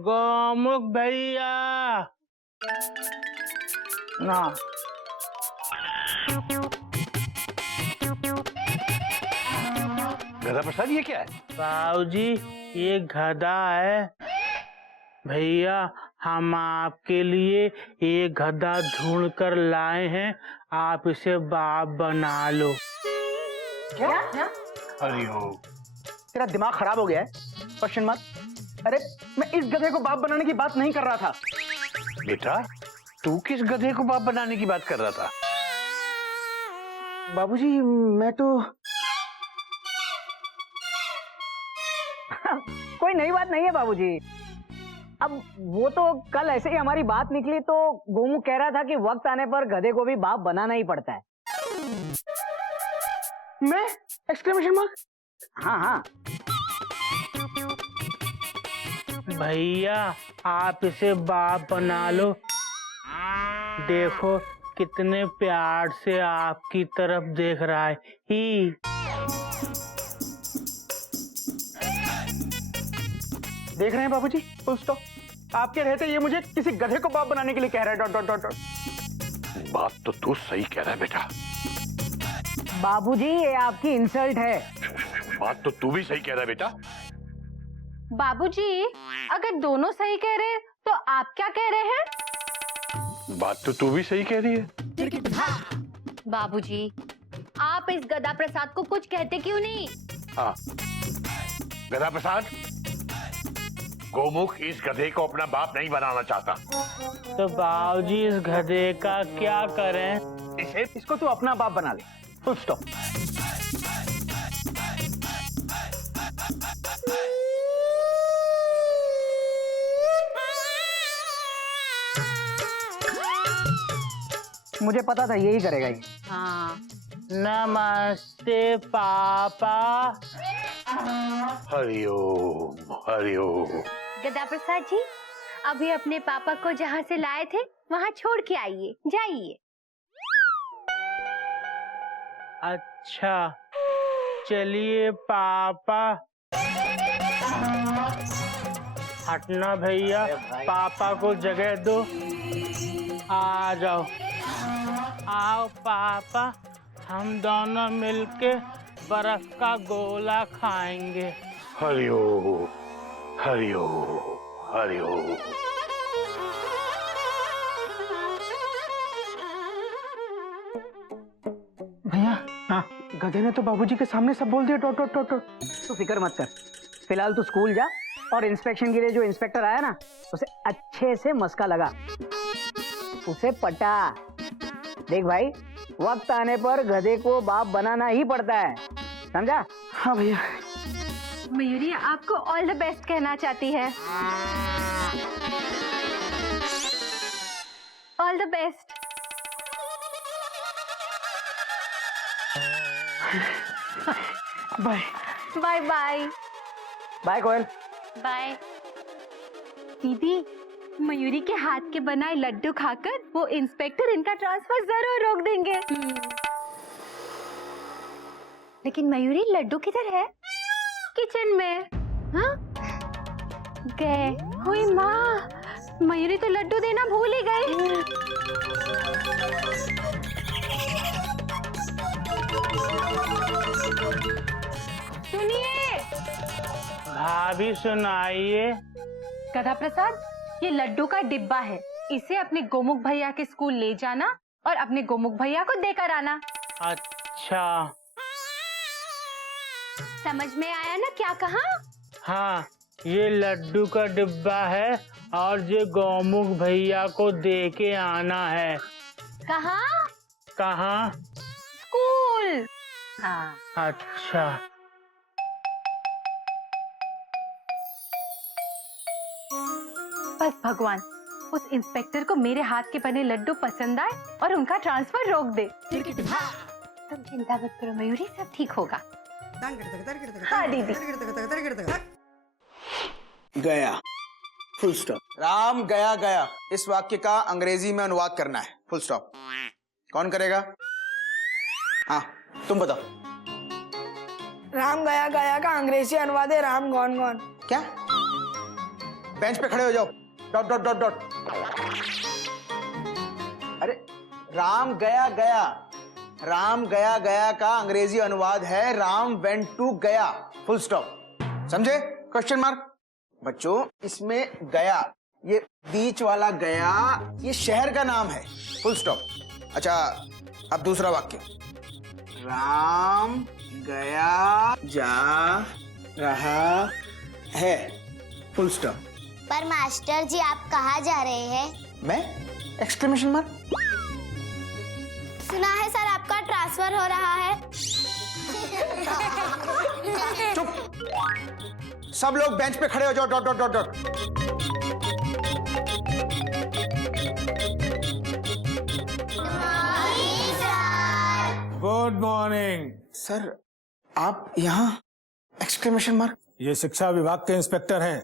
गोमुख भैया ना। गधा प्रसाद ये क्या है? बाबूजी ये गधा है। भैया हम आपके लिए ये गधा ढूंढ कर लाए हैं, आप इसे बाप बना लो। क्या? हरिओम। तेरा दिमाग खराब हो गया है? Question mark. अरे मैं इस गधे को बाप बनाने की बात नहीं कर रहा था। बेटा तू किस गधे को बाप बनाने की बात कर रहा था? बाबूजी मैं तो कोई नई बात नहीं है बाबूजी। अब वो तो कल ऐसे ही हमारी बात निकली तो गोमू कह रहा था कि वक्त आने पर गधे को भी बाप बनाना ही पड़ता है। मैं एक्सक्लेमेशन मार्क। हाँ हाँ भैया आप इसे बाप बना लो। देखो कितने प्यार से आपकी तरफ देख रहा है। ही देख रहे हैं बाबूजी, फुल स्टॉप। आपके रहते ये मुझे किसी गधे को बाप बनाने के लिए कह रहा है। Dot dot dot dot. बात तो तू सही कह रहा है बेटा। बाबूजी ये आपकी इंसल्ट है। बात तो तू भी सही कह रहा है बेटा। बाबूजी अगर दोनों सही कह रहे हैं तो आप क्या कह रहे हैं? बात तो तू भी सही कह रही है। बाबूजी आप इस गधा प्रसाद को कुछ कहते क्यों नहीं? हाँ गधा प्रसाद, गोमुख इस गधे को अपना बाप नहीं बनाना चाहता। तो बाबूजी इस गधे का क्या करें? इसको तू अपना बाप बना ले। Full stop. मुझे पता था यही करेगा ये। हाँ नमस्ते पापा। हरिओम हरिओम। गधा प्रसाद जी अभी अपने पापा को जहाँ से लाए थे वहाँ छोड़ के आइए, जाइए। अच्छा चलिए पापा। हटना भैया, पापा को जगह दो। आ जाओ, आओ पापा, हम दोनों मिलके बर्फ का गोला खाएंगे। हरिओम हरिओम हरिओम। भैया हाँ, गधे ने तो बाबूजी के सामने सब बोल दिया। Dot dot dot dot. तू फिक्र मत कर, फिलहाल तू स्कूल जा और इंस्पेक्शन के लिए जो इंस्पेक्टर आया ना उसे अच्छे से मस्का लगा, उसे पटा। देख भाई वक्त आने पर गधे को बाप बनाना ही पड़ता है, समझा? हाँ भैया। मयूरी आपको ऑल द बेस्ट कहना चाहती है। All the best. Bye bye bye. Bye Koyal. Bye. दीदी मयूरी के हाथ के बनाए लड्डू खाकर वो इंस्पेक्टर इनका ट्रांसफर जरूर रोक देंगे। लेकिन मयूरी लड्डू किधर है? किचन में। हाँ? गए। हुई माँ, मयूरी तो लड्डू देना भूल ही गई। सुनिए भाभी सुनाइए। गधा प्रसाद, ये लड्डू का डिब्बा है, इसे अपने गोमुख भैया के स्कूल ले जाना और अपने गोमुख भैया को देकर आना। अच्छा समझ में आया ना क्या कहा? हाँ, ये लड्डू का डिब्बा है और ये गोमुख भैया को दे के आना है। कहा? कहाँ? स्कूल। हाँ। अच्छा बस भगवान उस इंस्पेक्टर को मेरे हाथ के बने लड्डू पसंद आए और उनका ट्रांसफर रोक दे। तुम चिंता मत करो मयूरी, सब ठीक होगा। हाँ दीदी। गया, फुल स्टॉप। राम गया गया, इस वाक्य का अंग्रेजी में अनुवाद करना है, फुल स्टॉप। कौन करेगा? हाँ तुम बताओ। राम गया गया का अंग्रेजी अनुवाद है राम गॉन गॉन। क्या? बेंच पे खड़े हो जाओ। Dot dot dot dot. अरे राम गया गया, राम गया गया का अंग्रेजी अनुवाद है राम वेंट टू गया, फुल स्टॉप। समझे? Question mark. बच्चों इसमें गया, ये बीच वाला गया, ये शहर का नाम है, फुल स्टॉप। अच्छा अब दूसरा वाक्य, राम गया जा रहा है, फुल स्टॉप। पर मास्टर जी आप कहाँ जा रहे हैं? मैं? Exclamation mark. सुना है सर आपका ट्रांसफर हो रहा है। चुप, सब लोग बेंच पे खड़े हो जाओ। Dot dot dot dot. Good morning. Sir आप यहाँ? Exclamation mark. ये शिक्षा विभाग के इंस्पेक्टर हैं,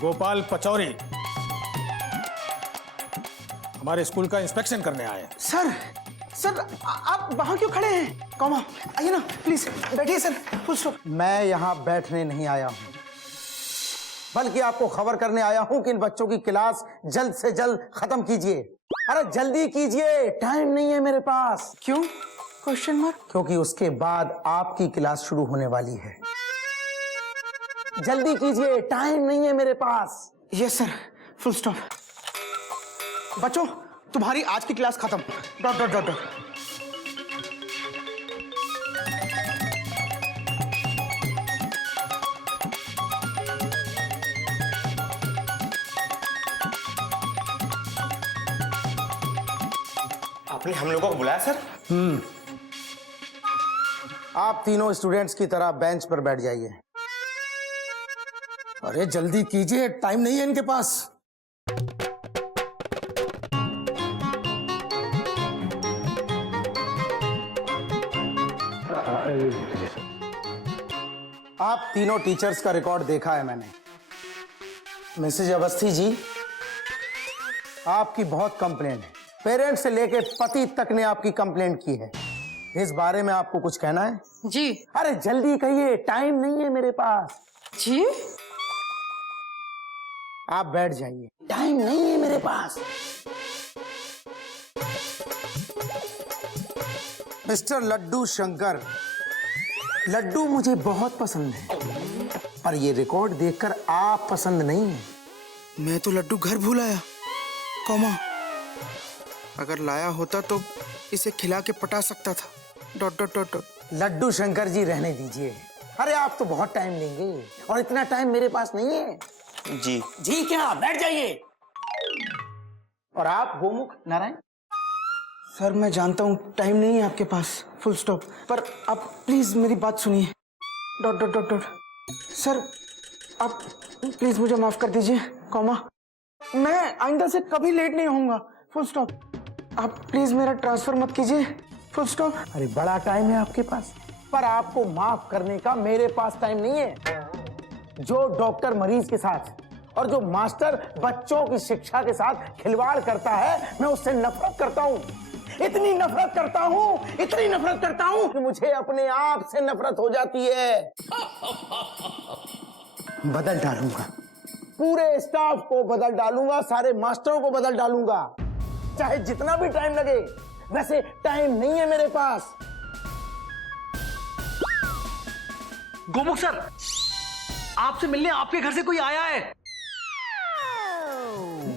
गोपाल पचौरी। हमारे स्कूल का इंस्पेक्शन करने आए हैं। सर सर आप वहां क्यों खड़े हैं? कॉमा आइए ना प्लीज, बैठिए सर, फुल स्टॉप। मैं यहाँ बैठने नहीं आया हूँ, बल्कि आपको खबर करने आया हूँ कि इन बच्चों की क्लास जल्द से जल्द खत्म कीजिए। अरे जल्दी कीजिए, टाइम नहीं है मेरे पास। क्यों? Question mark. क्योंकि उसके बाद आपकी क्लास शुरू होने वाली है। जल्दी कीजिए, टाइम नहीं है मेरे पास। Yes sir, full stop. बच्चों तुम्हारी आज की क्लास खत्म। Dot dot dot dot. आपने हम लोगों को बुलाया सर? आप तीनों स्टूडेंट्स की तरह बेंच पर बैठ जाइए। अरे जल्दी कीजिए, टाइम नहीं है इनके पास। आप तीनों टीचर्स का रिकॉर्ड देखा है मैंने। मिसेज अवस्थी जी, आपकी बहुत कंप्लेंट है। पेरेंट्स से लेके पति तक ने आपकी कंप्लेंट की है। इस बारे में आपको कुछ कहना है? जी। अरे जल्दी कहिए, टाइम नहीं है मेरे पास। जी आप बैठ जाइए, टाइम नहीं है मेरे पास। मिस्टर लड्डू शंकर, लड्डू मुझे बहुत पसंद है, पर ये रिकॉर्ड देखकर आप पसंद नहीं है। मैं तो लड्डू घर भूल आया, कॉमा अगर लाया होता तो इसे खिला के पटा सकता था। Dot dot dot dot. Laddu Shankar ji रहने दीजिए। अरे आप तो बहुत टाइम लेंगे और इतना टाइम मेरे पास नहीं है। जी। जी क्या, बैठ जाइए। और आप गोमुख नारायण? सर मैं जानता हूँ टाइम नहीं है आपके पास, फुल स्टॉप, पर आप प्लीज मेरी बात सुनिए। Dot dot dot dot. Sir आप प्लीज मुझे माफ कर दीजिए, कॉमा मैं आइंदा से कभी लेट नहीं होऊंगा, फुल स्टॉप। आप प्लीज मेरा ट्रांसफर मत कीजिए, फुल स्टॉप। अरे बड़ा टाइम है आपके पास, पर आपको माफ करने का मेरे पास टाइम नहीं है। जो डॉक्टर मरीज के साथ और जो मास्टर बच्चों की शिक्षा के साथ खिलवाड़ करता है, मैं उससे नफरत करता हूँ। इतनी नफरत करता हूँ, इतनी नफरत करता हूँ कि मुझे अपने आप से नफरत हो जाती है। बदल डालूंगा, पूरे स्टाफ को बदल डालूंगा, सारे मास्टरों को बदल डालूंगा, चाहे जितना भी टाइम लगे। वैसे टाइम नहीं है मेरे पास। गोमुख सर, आपसे मिलने आपके घर से कोई आया है?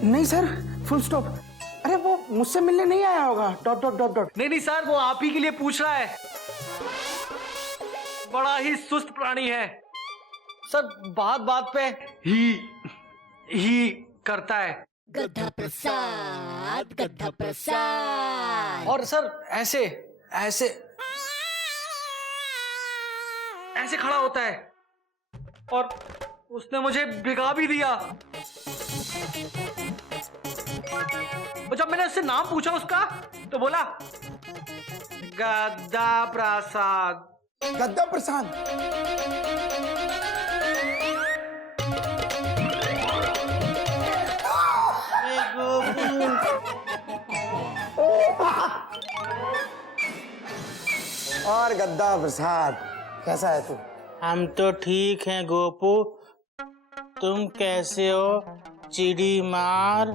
नहीं सर, फुल स्टॉप। अरे वो मुझसे मिलने नहीं आया होगा, डॉट डॉट डॉट डॉट। नहीं नहीं सर, वो आप ही के लिए पूछ रहा है। बड़ा ही सुस्त प्राणी है सर, बात बात पे ही करता है। गधा प्रसाद, गधा प्रसाद। और सर ऐसे ऐसे ऐसे खड़ा होता है, और उसने मुझे भिगा भी दिया। और जब मैंने उससे नाम पूछा उसका, तो बोला गद्दा प्रसाद। गद्दा प्रसाद? और गद्दा प्रसाद, कैसा है तू? हम तो ठीक हैं गोपू, तुम कैसे हो चिड़ी मार?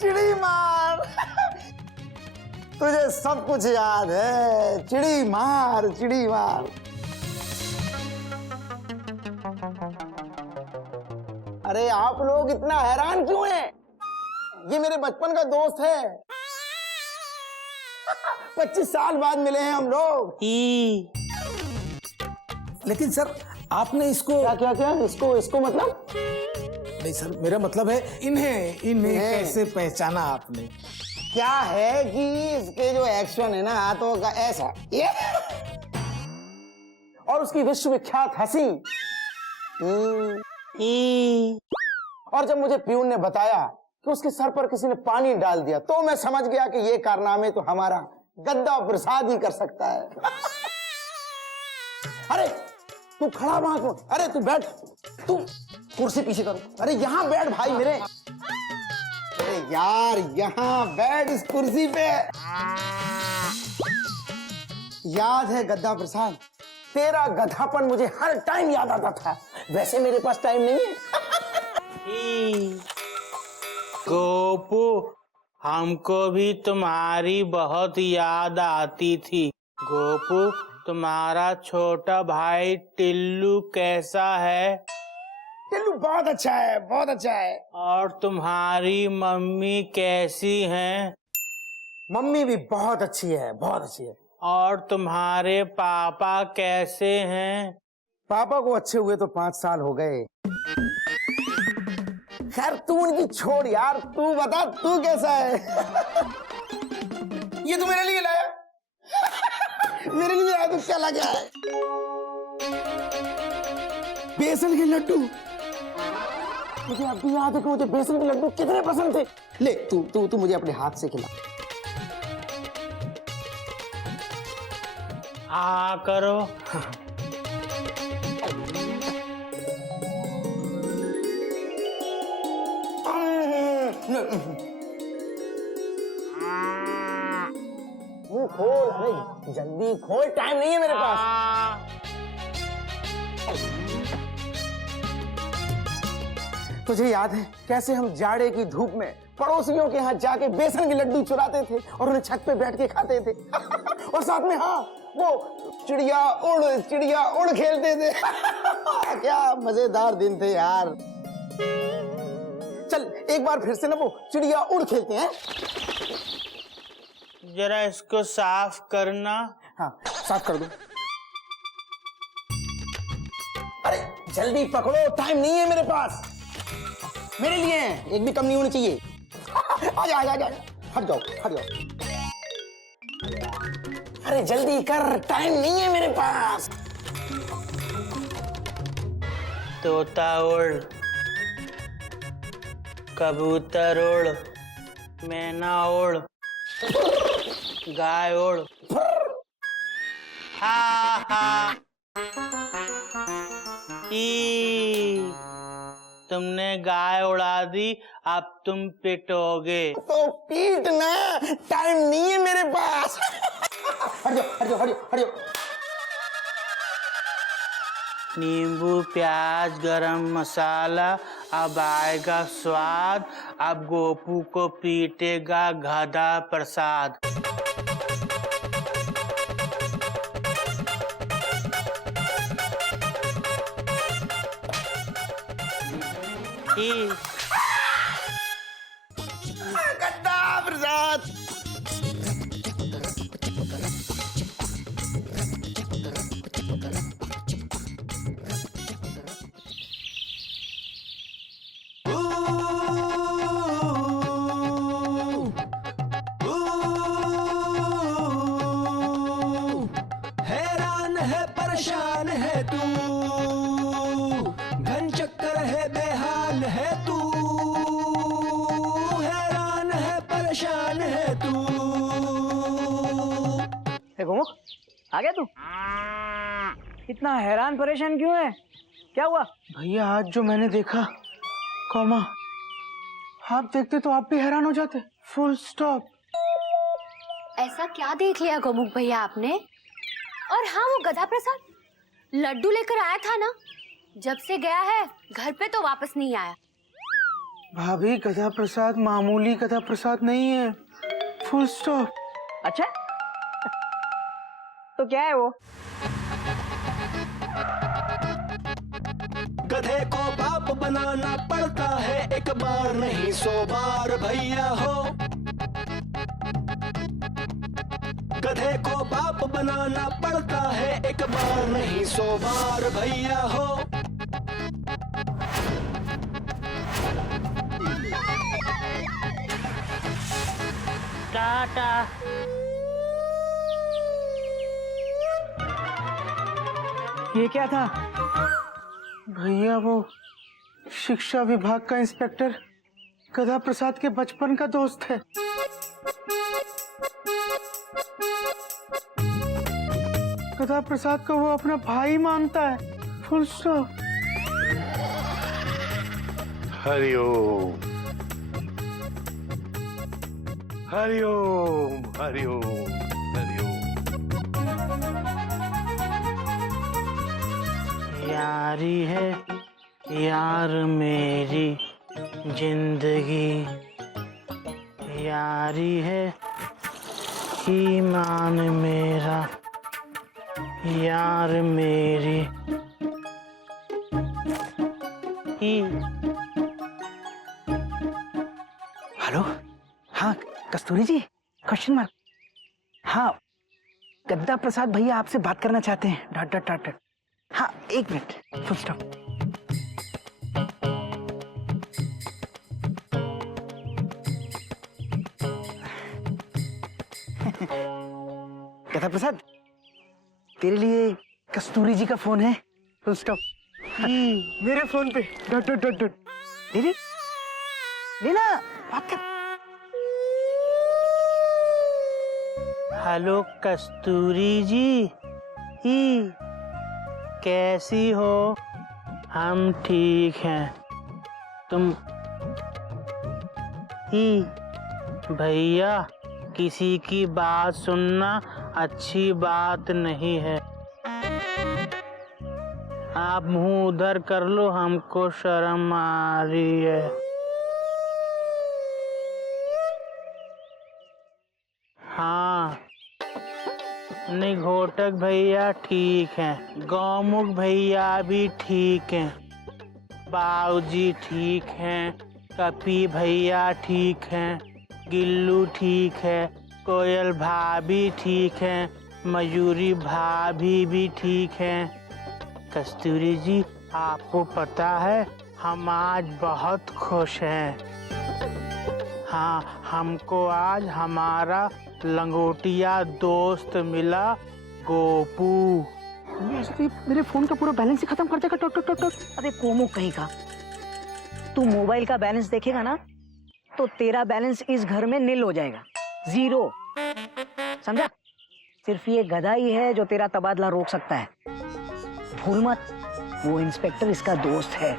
चिड़ी मार। तुझे सब कुछ याद है। चिड़ी मार, चिड़ी मार। अरे आप लोग इतना हैरान क्यों हैं? ये मेरे बचपन का दोस्त है। 25 साल बाद मिले हैं हम लोग। लेकिन सर आपने इसको क्या क्या क्या इसको मतलब? नहीं सर, मेरा मतलब है इन्हें कैसे पहचाना आपने? क्या है कि इसके जो एक्शन है ना हाथों का ऐसा ये और उसकी विश्वविख्यात हंसी। और जब मुझे प्यून ने बताया कि उसके सर पर किसी ने पानी डाल दिया तो मैं समझ गया कि ये कारनामे तो हमारा गद्दा प्रसाद ही कर सकता है। अरे तू खड़ा वहां क्यों? अरे तू बैठ, तू कुर्सी पीछे करो। अरे यहाँ बैठ भाई मेरे। अरे यार यहाँ बैठ इस कुर्सी पे। याद है गद्दा प्रसाद, तेरा गधापन मुझे हर टाइम याद आता था। वैसे मेरे पास टाइम नहीं है। गोपू, हमको भी तुम्हारी बहुत याद आती थी। गोपू, तुम्हारा छोटा भाई टिल्लू कैसा है? टिल्लू बहुत अच्छा है, बहुत अच्छा है। और तुम्हारी मम्मी कैसी हैं? मम्मी भी बहुत अच्छी है, बहुत अच्छी है। और तुम्हारे पापा कैसे हैं? पापा को अच्छे हुए तो 5 साल हो गए। खैर तू उनकी छोड़ यार, तू बता तू कैसा है? ये तू मेरे लिए लाया? मेरे लिए लाया तो क्या लगा है? बेसन के लड्डू। मुझे अब भी याद है कि मुझे बेसन के लड्डू कितने पसंद थे। ले तू मुझे अपने हाथ से खिला। करो। मुंह खोल, अरे जल्दी खोल, टाइम नहीं है मेरे पास। तुझे याद है कैसे हम जाड़े की धूप में पड़ोसियों के यहाँ जाके बेसन के लड्डू चुराते थे और उन्हें छत पे बैठ के खाते थे? और साथ में हाँ वो चिड़िया उड़ खेलते थे। क्या मजेदार दिन थे यार। चल एक बार फिर से ना वो चिड़िया उड़ खेलते हैं। जरा इसको साफ करना। हाँ साफ कर दो। अरे जल्दी पकड़ो, टाइम नहीं है मेरे पास। मेरे लिए एक भी कम नहीं होनी चाहिए। आजा आजा आजा, हट जाओ हट जाओ। अरे जल्दी कर, टाइम नहीं है मेरे पास। तोता उड़, कबूतर उड़, मैना उड़, गाय उड़। हा हा। ई, तुमने गाय उड़ा दी, अब तुम पिटोगे। तो पीटना, टाइम नहीं है मेरे पास। हट जाओ हट जाओ हट जाओ हट जाओ। नींबू प्याज गरम मसाला, अब आएगा स्वाद। अब गोपू को पीटेगा गधा प्रसाद। गद्दा प्रसाद। हैरान है परेशान है तू, घन चक्कर है बेहाल है तू, हैरान है परेशान है तू। गोमुख आ गया तू? इतना हैरान परेशान क्यों है? क्या हुआ? भैया आज जो मैंने देखा, कॉमा, आप देखते तो आप भी हैरान हो जाते। Full stop. ऐसा क्या देख लिया गोमुख भैया आपने? और हाँ, वो गधा प्रसाद लड्डू लेकर आया था ना, जब से गया है घर पे तो वापस नहीं आया। भाभी, गधा प्रसाद मामूली गधा प्रसाद नहीं है, फुल स्टॉप। अच्छा तो क्या है वो? गधे को बाप बनाना पड़ता है, एक बार नहीं 100 बार भैया हो। गधे को बाप बनाना पड़ता है, एक बार नहीं 100 बार भैया हो। टाटा। ये क्या था? भैया, वो शिक्षा विभाग का इंस्पेक्टर गधा प्रसाद के बचपन का दोस्त है। गधा प्रसाद को वो अपना भाई मानता है, फुल स्टॉप। हरिओम हरिओम हरिओम हरिओम। यारी है यार मेरी जिंदगी, यारी है ईमान मेरा, यार मेरी हेलो, हाँ कस्तूरी जी, क्वेश्चन मार्क। हाँ, गद्दा प्रसाद भैया आपसे बात करना चाहते हैं, डॉट डॉट डॉट डॉट। हाँ, 1 मिनट, फुल स्टॉप। गद्दा प्रसाद, तेरे लिए कस्तूरी जी का फोन है, फुल स्टॉप। मेरे फोन पे डॉट डॉट डॉट डॉट। दीदी लेना, बात कर। हेलो कस्तूरी जी, कैसी हो? हम ठीक हैं। तुम भैया, किसी की बात सुनना अच्छी बात नहीं है। आप मुंह उधर कर लो, हमको शर्म आ रही है। हाँ, निघोटक भैया ठीक हैं, गौमुख भैया भी ठीक हैं, बाऊजी ठीक हैं, कपी भैया ठीक हैं, गिल्लू ठीक है, कोयल भाभी ठीक हैं, मयूरी भाभी भी ठीक हैं। कस्तूरी जी, आपको पता है हम आज बहुत खुश हैं। हाँ, हमको आज हमारा लंगोटिया दोस्त मिला, गोपू। मेरे फोन का पूरा बैलेंस ही खत्म कर देगा। टोट टोट टोट टोट। अरे कोमो कहीं का, तू मोबाइल का बैलेंस देखेगा ना तो तेरा बैलेंस इस घर में नील हो जाएगा, 0। समझा? सिर्फ ये गधा ही है जो तेरा तबादला रोक सकता है। भूल मत, वो इंस्पेक्टर इसका दोस्त है,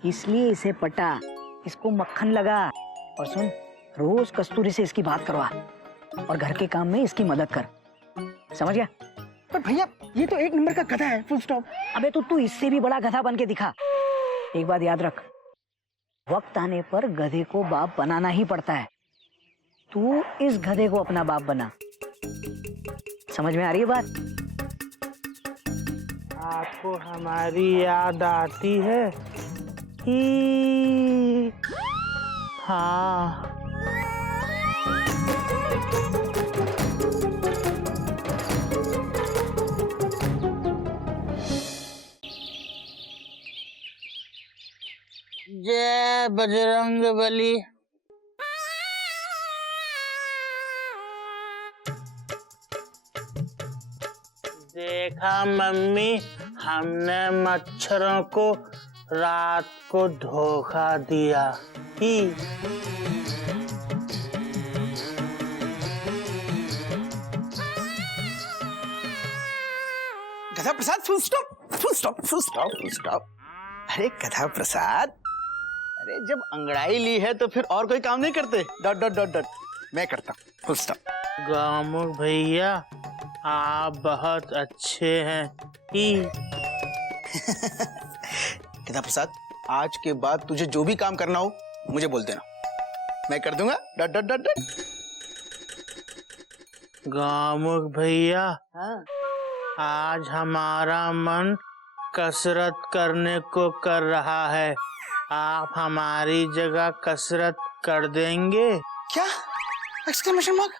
इसलिए इसे पटा, इसको मक्खन लगा। और सुन, रोज कस्तूरी से इसकी बात करवा और घर के काम में इसकी मदद कर, समझ गया? पर भैया, ये तो 1 नंबर का गधा है, फुल स्टॉप। अबे तो तू इससे भी बड़ा गधा बन के दिखा। एक बात याद रख, वक्त आने पर गधे को बाप बनाना ही पड़ता है। तू इस गधे को अपना बाप बना। समझ में आ रही है बात? आपको हमारी याद आती है? हाँ। जय बजरंग बली। देखा मम्मी, हमने मच्छरों को रात को धोखा दिया ही। Gadha Prasad, full stop full stop full stop full stop. अरे गधा प्रसाद, अरे जब अंगड़ाई ली है तो फिर और कोई काम नहीं करते? Dot dot dot dot. मैं करता हूँ, फुल स्टॉप। गामुक भैया आप बहुत अच्छे हैं। गधा प्रसाद, आज के बाद तुझे जो भी काम करना हो मुझे बोल देना, मैं कर दूंगा। डट डट डट डट। गामुक भैया हाँ। आज हमारा मन कसरत करने को कर रहा है, आप हमारी जगह कसरत कर देंगे क्या? Exclamation mark.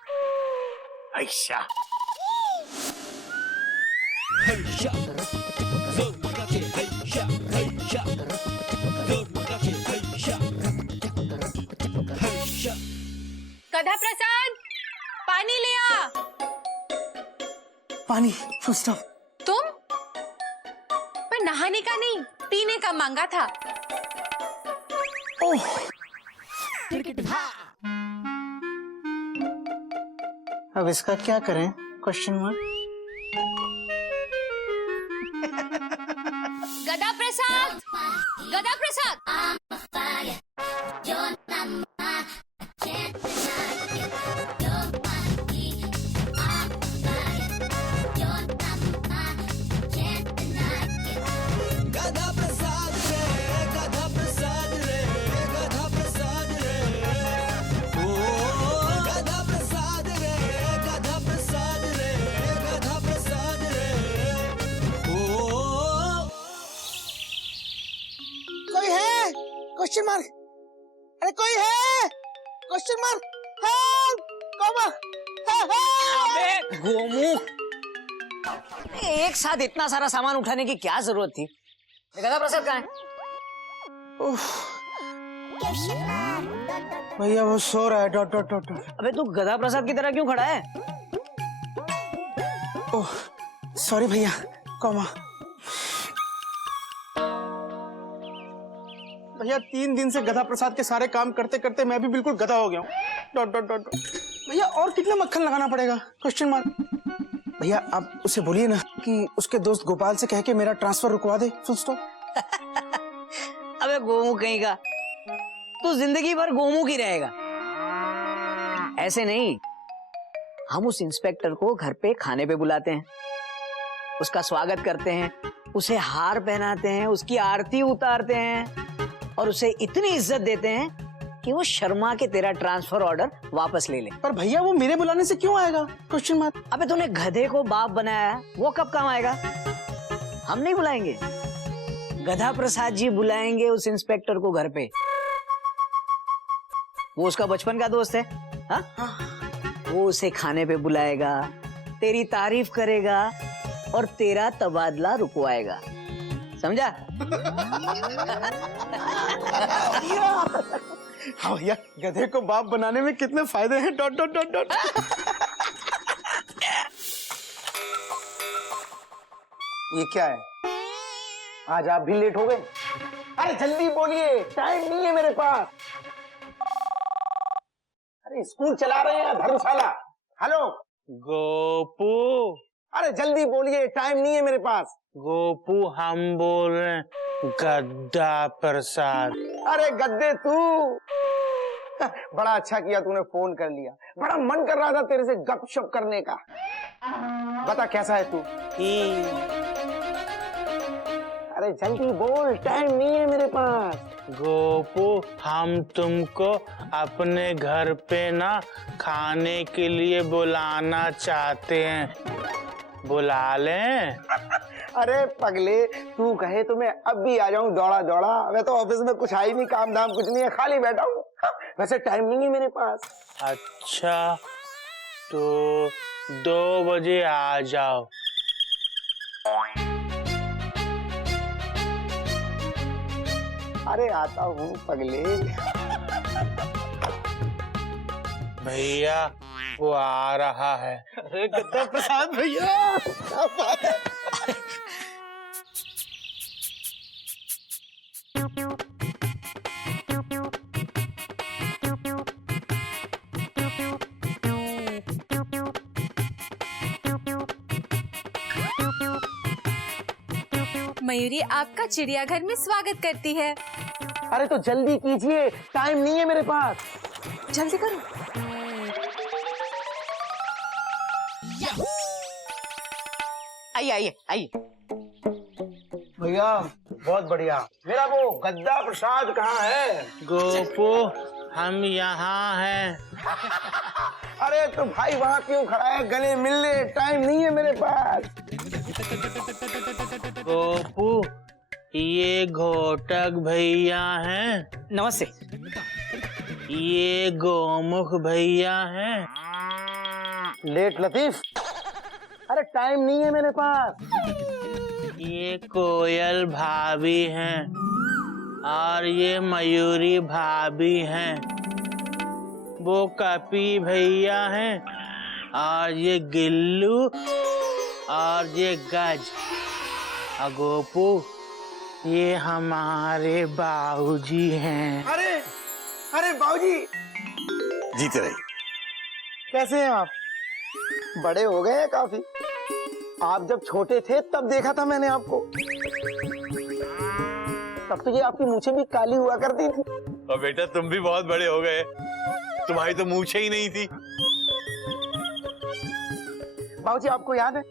ऐसा गधा प्रसाद, पानी ले आ। पानी, फुल स्टॉप। तुम? पर नहाने का नहीं, पीने का मांगा था। ओह, अब इसका क्या करें? Question mark. गधा प्रसाद, गधा प्रसाद। कोई है? Question mark. अरे कोई है? Question mark. हेल्प! कॉमा। अबे गोमुख, एक साथ इतना सारा सामान उठाने की क्या जरूरत थी? गधा प्रसाद कहाँ है? भैया वो सो रहा है। Dot dot dot dot. अबे तू गधा प्रसाद की तरह क्यों खड़ा है? ओह सॉरी भैया, कॉमा। भैया 3 दिन से गधा प्रसाद के सारे काम करते करते मैं भी बिल्कुल गधा हो गया हूँ। Dot dot dot dot. भैया और कितना मक्खन लगाना पड़ेगा? Question mark. भैया आप उसे बोलिए ना कि उसके दोस्त गोपाल से कह के मेरा ट्रांसफर रुकवा दे। Full stop. अबे गोमुख कहीं का, तू जिंदगी भर गोमुख ही रहेगा। ऐसे नहीं, हम उस इंस्पेक्टर को घर पे खाने पे बुलाते हैं, उसका स्वागत करते हैं, उसे हार पहनाते हैं, उसकी आरती उतारते हैं और उसे इतनी इज्जत देते हैं कि वो शर्मा के तेरा ट्रांसफर ऑर्डर वापस ले ले। पर भैया वो मेरे बुलाने से क्यों आएगा? Question mark. अबे तूने गधे को बाप बनाया है, वो कब काम आएगा? हम नहीं बुलाएंगे, गधा प्रसाद जी बुलाएंगे उस इंस्पेक्टर को घर पे। वो उसका बचपन का दोस्त है। हाँ? वो उसे खाने पे बुलाएगा, तेरी तारीफ करेगा और तेरा तबादला रुकवाएगा, समझा? हाँ भैया, गधे को बाप बनाने में कितने फायदे हैं। Dot dot dot dot. ये क्या है? आज आप भी लेट हो गए। अरे जल्दी बोलिए, टाइम नहीं है मेरे पास। अरे स्कूल चला रहे हैं, धर्मशाला। हेलो गोपू, अरे जल्दी बोलिए, टाइम नहीं है मेरे पास। गोपू हम बोल रहे हैं, गद्दा प्रसाद। अरे गद्दे तू, बड़ा अच्छा किया तूने फोन कर लिया, बड़ा मन कर रहा था तेरे से गपशप करने का। बता कैसा है तू? अरे जल्दी बोल, टाइम नहीं है मेरे पास। गोपू हम तुमको अपने घर पे ना खाने के लिए बुलाना चाहते हैं, बुला लें? अरे पगले, तू कहे तो मैं अब भी आ जाऊं दौड़ा दौड़ा। मैं तो ऑफिस में कुछ है नहीं, काम धाम कुछ नहीं है, खाली बैठा हूँ। वैसे टाइम नहीं है मेरे पास। अच्छा तो 2 बजे आ जाओ। अरे आता हूँ पगले। भैया वो आ रहा है। अरे गद्दा प्रसाद भैया, क्या बात है। मयूरी आपका चिड़ियाघर में स्वागत करती है। अरे तो जल्दी कीजिए, टाइम नहीं है मेरे पास। जल्दी करो। आइए आइए आइए। भैया बहुत बढ़िया। मेरा वो गद्दा प्रसाद कहाँ है? गोपू हम यहाँ हैं। अरे तो भाई वहाँ क्यों खड़ा है? गले मिलने टाइम नहीं है मेरे पास। गोपू ये घोटक भैया हैं। नमस्ते। ये गोमुख भैया हैं। लेट लतीफ। अरे टाइम नहीं है मेरे पास। ये कोयल भाभी हैं और ये मयूरी भाभी हैं। वो कपी भैया हैं और ये गिल्लू और ये गज। गोपू ये हमारे बाबूजी हैं। अरे अरे बाबूजी जीते रही। कैसे हैं आप? बड़े हो गए हैं काफी। आप जब छोटे थे तब देखा था मैंने आपको। तब तो ये आपकी मूछें भी काली हुआ करती थी। और बेटा तुम भी बहुत बड़े हो गए, तुम्हारी तो मूछें ही नहीं थी। बाबूजी आपको याद है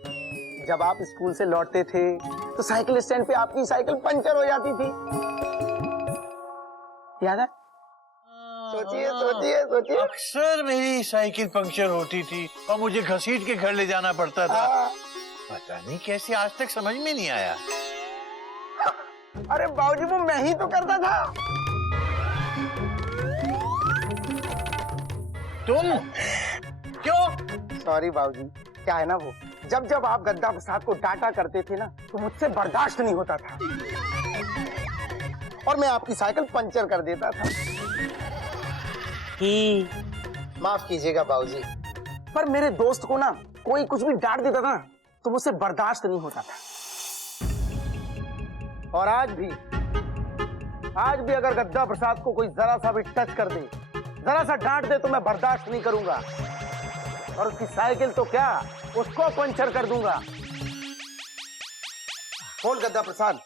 जब आप स्कूल से लौटते थे तो साइकिल स्टैंड पे आपकी साइकिल पंचर हो जाती थी? याद है? सोचिए सोचिए सोचिए। अक्सर मेरी साइकिल पंक्चर होती थी और मुझे घसीट के घर ले जाना पड़ता था। पता नहीं कैसे आज तक समझ में नहीं आया। अरे बाबूजी वो मैं ही तो करता था। तुम क्यों? सॉरी बाबूजी। क्या है ना वो जब जब आप गद्दा प्रसाद को डांटा करते थे ना तो मुझसे बर्दाश्त नहीं होता था और मैं आपकी साइकिल पंचर कर देता था। माफ कीजिएगा बाबूजी, पर मेरे दोस्त को ना कोई कुछ भी डांट देता था तो मुझसे बर्दाश्त नहीं होता था। और आज भी अगर गद्दा प्रसाद को कोई जरा सा भी टच कर दे, जरा सा डांट दे तो मैं बर्दाश्त नहीं करूंगा और उसकी साइकिल तो क्या उसको पंचर कर दूंगा। बोल गद्दा प्रसाद,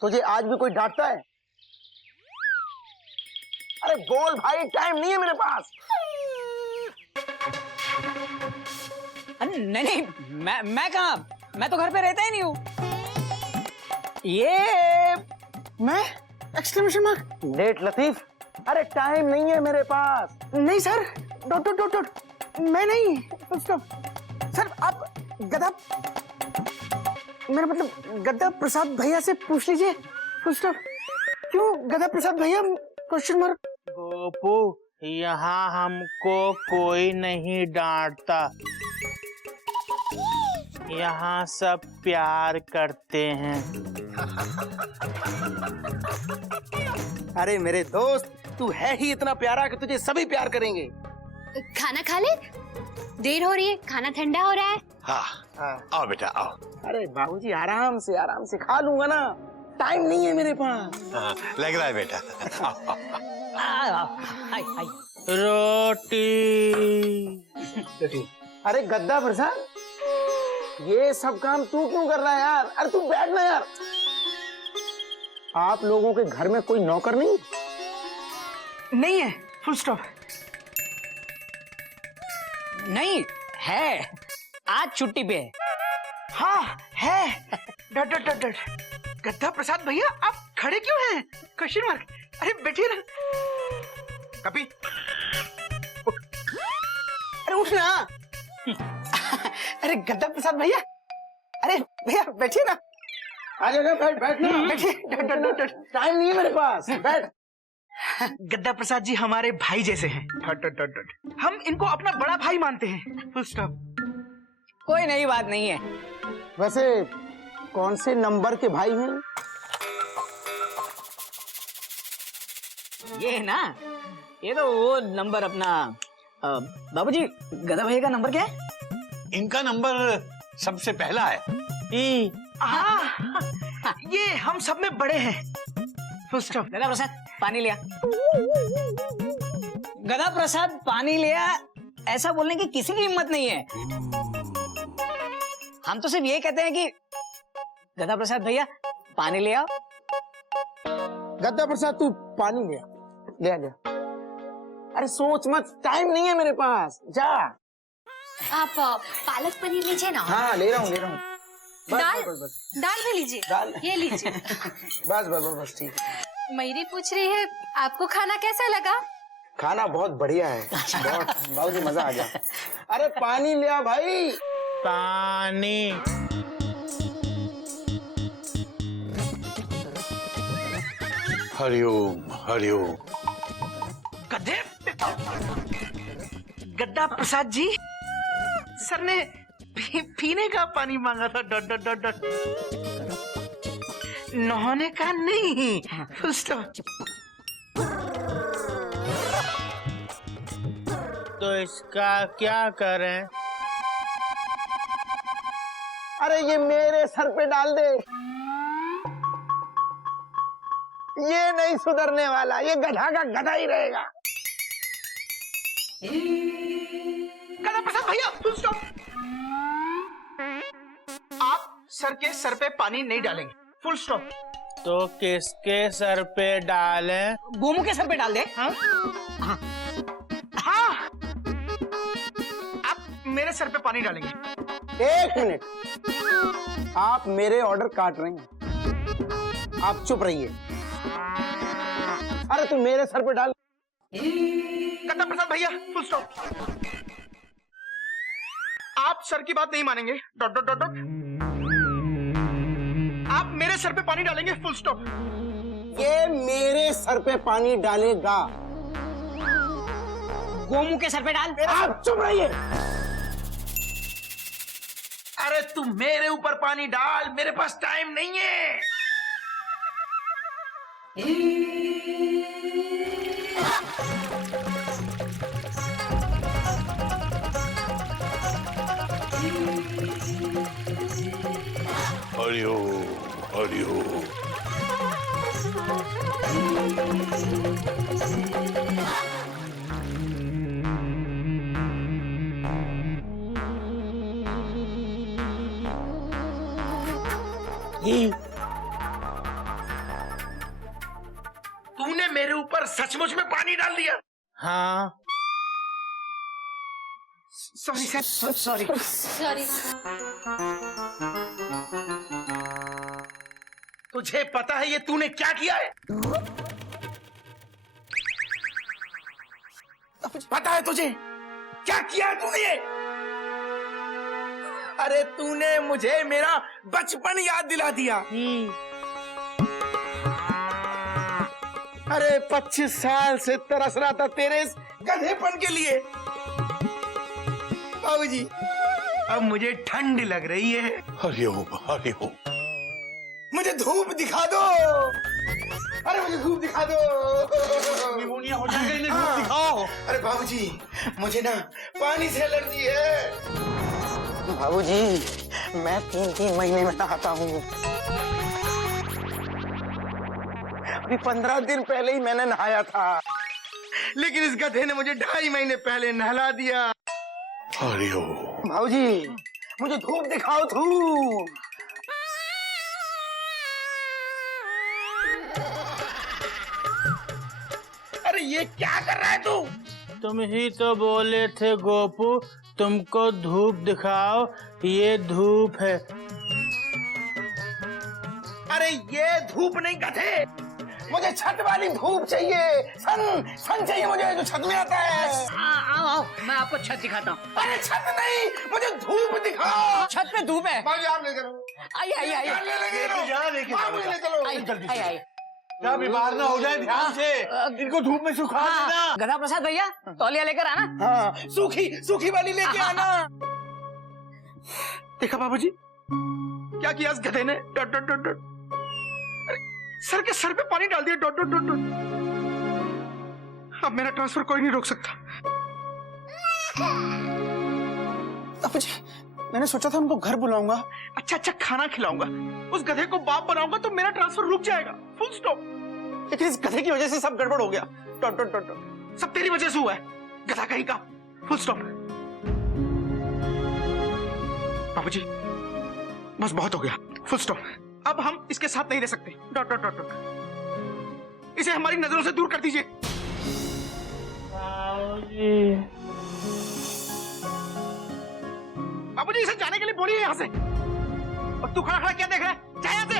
तुझे आज भी कोई डांटता है? अरे बोल भाई, टाइम नहीं है मेरे पास। अरे नहीं नहीं, मैं कहाँ, मैं तो घर पे रहता ही नहीं हूँ। ये मैं एक्सक्लेमेशन मार्क। लेट लतीफ। अरे टाइम नहीं है मेरे पास। नहीं sir, dot dot dot dot मैं नहीं। स्टॉप सर, आप गद्दा, मेरा मतलब गद्दा प्रसाद भैया से पूछ लीजिए। स्टॉप। क्यों गद्दा प्रसाद भैया? Question mark. गोपू यहाँ हमको कोई नहीं डांटता। यहाँ सब प्यार करते हैं। अरे मेरे दोस्त, तू है ही इतना प्यारा कि तुझे सभी प्यार करेंगे। खाना खा ले, देर हो रही है, खाना ठंडा हो रहा है। हाँ आओ बेटा आओ। अरे बाबूजी आराम से खा लूंगा ना, टाइम नहीं है मेरे पास। हाँ, लग रहा है बेटा। आओ, आओ। आई। रोटी। अरे गद्दा प्रसाद, ये सब काम तू क्यों कर रहा है यार? अरे तू बैठ ना यार। आप लोगों के घर में कोई नौकर नहीं? नहीं है, फुल स्टॉप। नहीं है, आज छुट्टी पे है। हाँ है। डट डट डट डट। गद्दा प्रसाद भैया आप खड़े क्यों हैं? Question mark. अरे बैठिए ना। कपी अरे उठ ना। अरे गद्दा प्रसाद भैया, अरे भैया बैठिए ना। आ जाएगा, बैठ ना। बैठिए। टाइम नहीं है मेरे पास, बैठ। गद्दा प्रसाद जी हमारे भाई जैसे हैं। हम इनको अपना बड़ा भाई मानते हैं। Full stop. कोई नई बात नहीं है। वैसे कौन से नंबर के भाई हैं? ये है ना, ये तो वो नंबर अपना बाबूजी, गधा भैया का नंबर क्या है? इनका नंबर सबसे पहला है। हाँ, ये हम सब में बड़े हैं। Full stop. गधा प्रसाद पानी लिया। गधा प्रसाद पानी लिया, ऐसा बोलने की किसी की हिम्मत नहीं है। हम तो सिर्फ ये कहते हैं कि गधा प्रसाद भैया पानी ले आओ। गद्दा प्रसाद तू पानी ले आ। अरे सोच मत, टाइम नहीं है मेरे पास, जा। आप पालक पनीर लीजिए ना। हाँ ले रहा हूँ। दाल बस बस दाल भी लीजिए, दाल ये लीजिए। बस बस बस बस ठीक है। मयूरी पूछ रही है आपको खाना कैसा लगा? खाना बहुत बढ़िया है, बहुत बाबूजी मजा आ गया। अरे पानी ले आ भाई। पानी। हरिओम हरिओम। गधे गड्ढा प्रसाद जी, सर ने पीने का पानी मांगा था। डॉट डॉट डॉट डॉट, नहाने का नहीं। Full stop. तो इसका क्या करें? अरे ये मेरे सर पे डाल दे, ये नहीं सुधरने वाला, ये गधा का गधा ही रहेगा। गधा प्रसाद भैया, फुल स्टॉप। आप सर के सर पे पानी नहीं डालेंगे, फुल स्टॉप। तो किसके सर पे डालें? गोमू के सर पे डाल दे। हाँ हाँ हाँ, आप मेरे सर पे पानी डालेंगे। एक मिनट, आप मेरे ऑर्डर काट रहे हैं, आप चुप रहिए। अरे तू मेरे सर पे डाल। गधा प्रसाद भैया, फुल स्टॉप। आप सर की बात नहीं मानेंगे। Dot dot dot dot. आप मेरे सर पे पानी डालेंगे, फुल स्टॉप। ये मेरे सर पे पानी डालेगा। गोमू के सर पे डाल। आप चुप रहिए। अरे तू मेरे ऊपर पानी डाल, मेरे पास टाइम नहीं है। हरिओम हरिओम। तूने मेरे ऊपर सचमुच में पानी डाल दिया? हाँ। Sorry sir, sorry. सॉरी। तुझे पता है ये तूने क्या किया है? पता है तुझे क्या किया है तूने ये? अरे तूने मुझे मेरा बचपन याद दिला दिया। अरे 25 साल से तरस रहा था तेरे इस गधेपन के लिए। बाबूजी, अब मुझे ठंड लग रही है। हरिओम हरिओम। मुझे धूप दिखा दो। अरे मुझे धूप दिखा दो। निमोनिया हो जाएगा, इन्हें धूप दिखाओ। अरे बाबूजी, मुझे ना पानी से एलर्जी है। बाबूजी, मैं 3-3 महीने में नहाता हूँ। अभी 15 दिन पहले ही मैंने नहाया था। लेकिन इस गधे ने मुझे 2.5 महीने पहले नहला दिया। हरिओम। बाबूजी, मुझे धूप दिखाओ, धूप। अरे ये क्या कर रहा है तू? तुम ही तो बोले थे गोपू, तुमको धूप दिखाओ, ये धूप है। अरे ये धूप नहीं गधे, मुझे छत वाली धूप चाहिए। सन चाहिए मुझे, जो छत में आता है। आओ आओ, मैं आपको छत दिखाता हूँ। अरे छत नहीं, मुझे धूप दिखाओ। छत पे धूप है। बाबूजी, आप ले चलो। आइए आइए आइए। बाबूजी, ले चलो। आइए आइए। क्या बीमार ना हो जाए, ध्यान से इनको धूप में सुखा देना। गधा प्रसाद भैया, तौलिया लेकर आना। हाँ, सूखी वाली लेके आना। देखा बाबूजी क्या किया इस गधे ने? Dot dot dot dot. अरे सर के सर पे पानी डाल दिया। Dot dot dot dot. अब मेरा ट्रांसफर कोई नहीं रोक सकता। बाबूजी, मैंने सोचा था उनको घर बुलाऊंगा। अच्छा अच्छा खाना खिलाऊंगा, उस गधे को बाप बनाऊंगा तो मेरा ट्रांसफर रुक जाएगा। Full stop. लेकिन इस गधे की वजह से सब गड़बड़ हो गया। Dot dot dot dot. सब तेरी वजह से हुआ है, गधा कहीं का। Full stop. बाबूजी, बस बहुत हो गया। Full stop. अब हम इसके साथ नहीं रह सकते। Dot dot dot dot. इसे हमारी नजरों से दूर कर दीजिए। बाबूजी, इसे जाने के लिए बोलिए यहाँ से। और तू खड़ा खड़ा क्या देख रहा है? जा यहाँ से।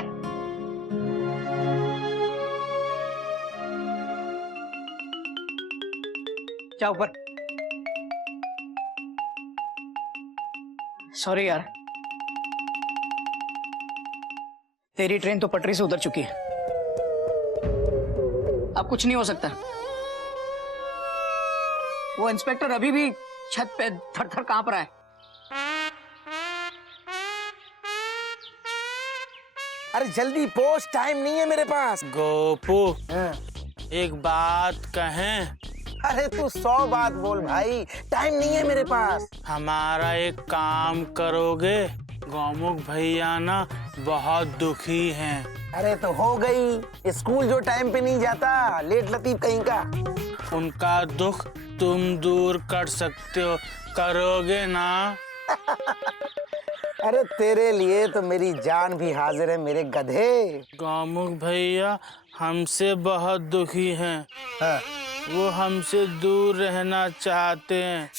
जा ऊपर। सॉरी यार, तेरी ट्रेन तो पटरी से उतर चुकी है, अब कुछ नहीं हो सकता। वो इंस्पेक्टर अभी भी छत पे थर थर कांप रहा है। अरे जल्दी पोस्ट, टाइम नहीं है मेरे पास। गोपू, एक बात कहें? अरे तू 100 बात बोल भाई, टाइम नहीं है मेरे पास। हमारा एक काम करोगे? गौमुख भैया ना बहुत दुखी हैं। अरे तो हो गई, स्कूल जो टाइम पे नहीं जाता, लेट लतीफ कहीं का। उनका दुख तुम दूर कर सकते हो, करोगे ना? अरे तेरे लिए तो मेरी जान भी हाजिर है मेरे गधे। गौमुख भैया हमसे बहुत दुखी हैं। हाँ। वो हमसे दूर रहना चाहते हैं,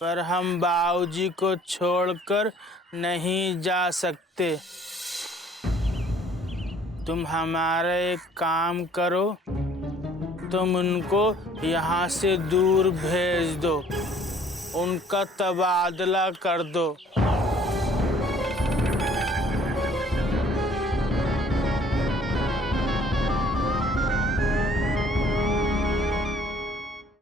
पर हम बाबूजी को छोड़कर नहीं जा सकते। तुम हमारा एक काम करो, तुम उनको यहाँ से दूर भेज दो, उनका तबादला कर दो।